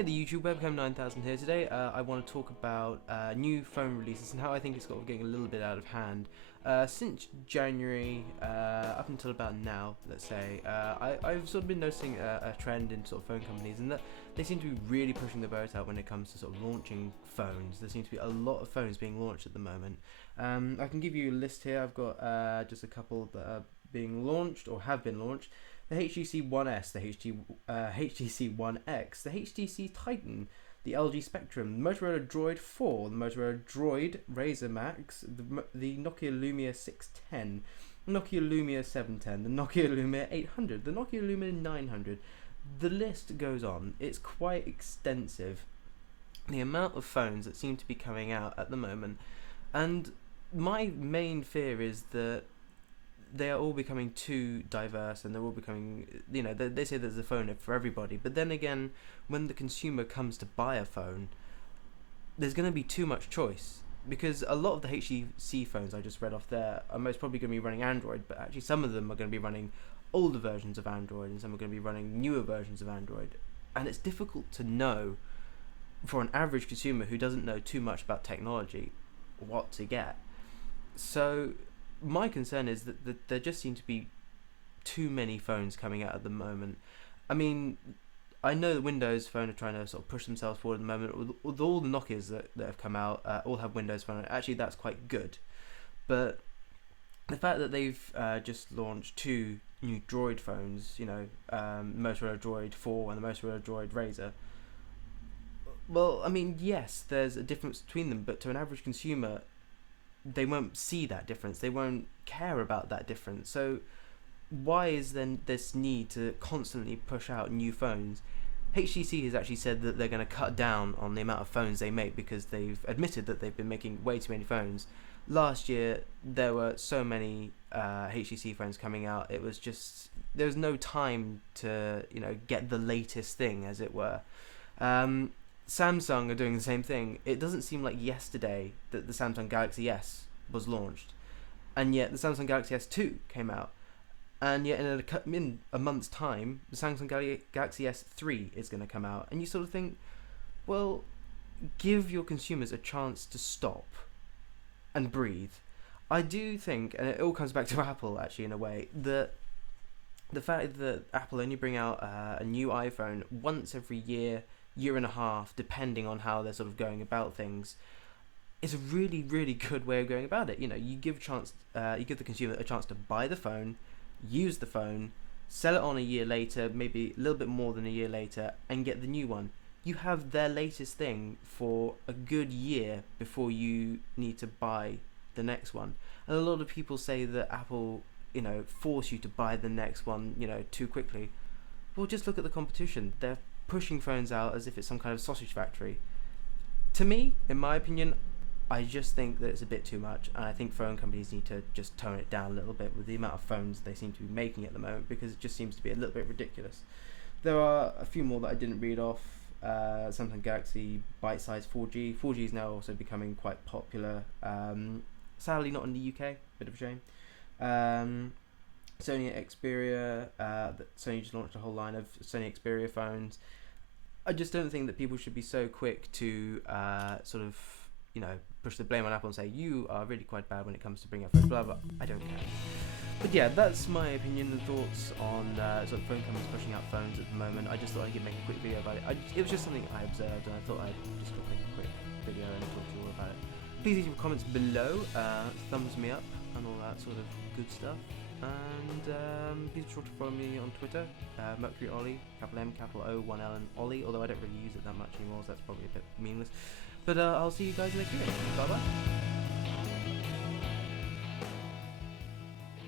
Hey the YouTube, Webcam 9000 here. Today I want to talk about new phone releases and how I think it's sort of getting a little bit out of hand. Since January, up until about now, let's say, I've sort of been noticing a trend in sort of phone companies, and that they seem to be really pushing the boat out when it comes to sort of launching phones. There seems to be a lot of phones being launched at the moment. I can give you a list here. I've got just a couple that are being launched or have been launched. The HTC One S, the HTC One X, the HTC Titan, the LG Spectrum, the Motorola Droid 4, the Motorola Droid Razr Max, the Nokia Lumia 610, the Nokia Lumia 710, the Nokia Lumia 800, the Nokia Lumia 900. The list goes on. It's quite extensive, the amount of phones that seem to be coming out at the moment, and my main fear is that they are all becoming too diverse, and they're all becoming, they say there's a phone for everybody, but then again, when the consumer comes to buy a phone, there's going to be too much choice, because a lot of the HTC phones I just read off there are most probably going to be running Android, but actually some of them are going to be running older versions of Android, and some are going to be running newer versions of Android, and it's difficult to know, for an average consumer who doesn't know too much about technology, what to get. So my concern is that there just seem to be too many phones coming out at the moment. I mean, I know that Windows Phone are trying to sort of push themselves forward at the moment. With all the Nokias that have come out, all have Windows Phone. Actually, that's quite good. But the fact that they've just launched two new Droid phones, Motorola Droid 4 and the Motorola Droid Razr. Well, I mean, yes, there's a difference between them, but to an average consumer, they won't see that difference. They won't care about that difference. So why is then this need to constantly push out new phones? HTC has actually said that they're going to cut down on the amount of phones they make, because they've admitted that they've been making way too many phones. Last year there were so many HTC phones coming out, it was just, there was no time to get the latest thing, as it were. Samsung are doing the same thing. It doesn't seem like yesterday that the Samsung Galaxy S was launched, and yet the Samsung Galaxy S2 came out, and yet in a month's time the Samsung Galaxy S3 is going to come out, and you sort of think, well, give your consumers a chance to stop and breathe. I do think, and it all comes back to Apple actually in a way, that the fact that Apple only bring out a new iPhone once every year and a half, depending on how they're sort of going about things, is a really, really good way of going about it. You give the consumer a chance to buy the phone, use the phone, sell it on a year later, maybe a little bit more than a year later, and get the new one. You have their latest thing for a good year before you need to buy the next one. And a lot of people say that Apple, force you to buy the next one, too quickly. Well, just look at the competition. They're pushing phones out as if it's some kind of sausage factory. To me, in my opinion, I just think that it's a bit too much, and I think phone companies need to just tone it down a little bit with the amount of phones they seem to be making at the moment, because it just seems to be a little bit ridiculous. There are a few more that I didn't read off. Samsung Galaxy bite-sized 4G. 4G is now also becoming quite popular. Sadly, not in the UK. Bit of a shame. Sony Xperia. Sony just launched a whole line of Sony Xperia phones. I just don't think that people should be so quick to push the blame on Apple and say, you are really quite bad when it comes to bringing out phones, blah blah. I don't care. But yeah, that's my opinion and thoughts on sort of phone companies pushing out phones at the moment. I just thought I'd make a quick video about it. It was just something I observed, and I thought I'd just make a quick video and talk to you all about it. Please leave your comments below, thumbs me up and all that sort of good stuff. And please be sure to follow me on Twitter, Mercury Ollie, capital M, capital O, 1L and Ollie, although I don't really use it that much anymore, so that's probably a bit meaningless. But I'll see you guys next video. Bye bye.